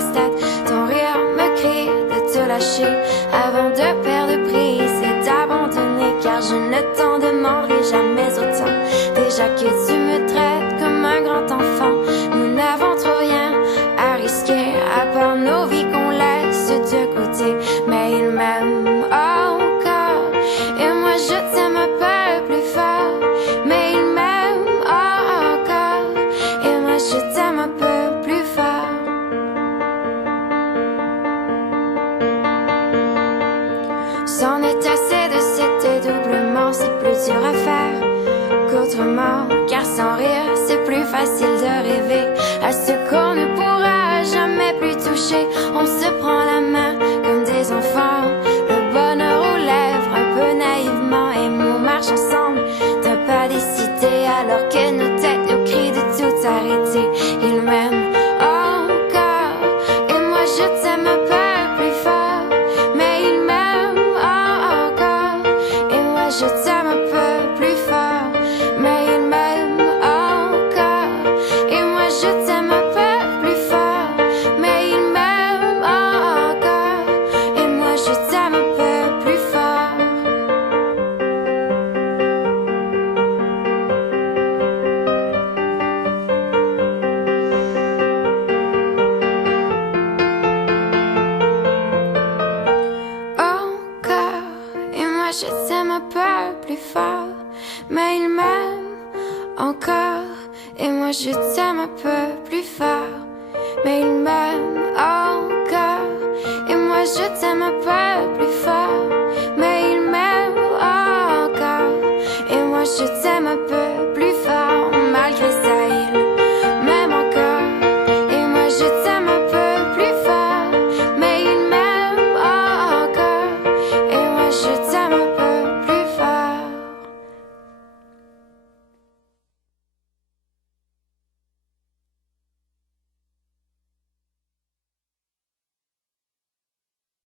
casse-tête. Ton rire me crie de te lâcher avant de perdre prise et d'abandonner, car je ne t'en demanderai jamais autant. Déjà que tu me traites comme un grand enfant, nous n'avons trop rien à risquer à part nos vies qu'on laisse de côté. Mais il m'aime encore et moi je t'aime un peu plus fort. Mais il m'aime encore et moi je t'aime un peu plus fort. C'en est assez de cet dédoublement, c'est plus dur à faire qu'autrement, car sans rire c'est plus facile de rêver à ce qu'on ne pourra jamais plus toucher. On se prend la main comme des enfants, le bonheur aux lèvres un peu naïvement, et on marche ensemble d'un pas décidé alors que nos têtes nous crient de tout arrêter. Il m'aime encore et moi je t'aime un peu plus fort. Mais il m'aime encore et moi je t'aime un peu plus fort. Mais il m'aime encore et moi je t'aime un peu plus fort. Mais il m'aime encore et moi je t'aime un peu plus fort. Encore et moi je t'aime un peu plus fort. Mais il m'aime encore et moi je t'aime un peu plus fort. Mais il m'aime encore et moi je t'aime un peu plus fort.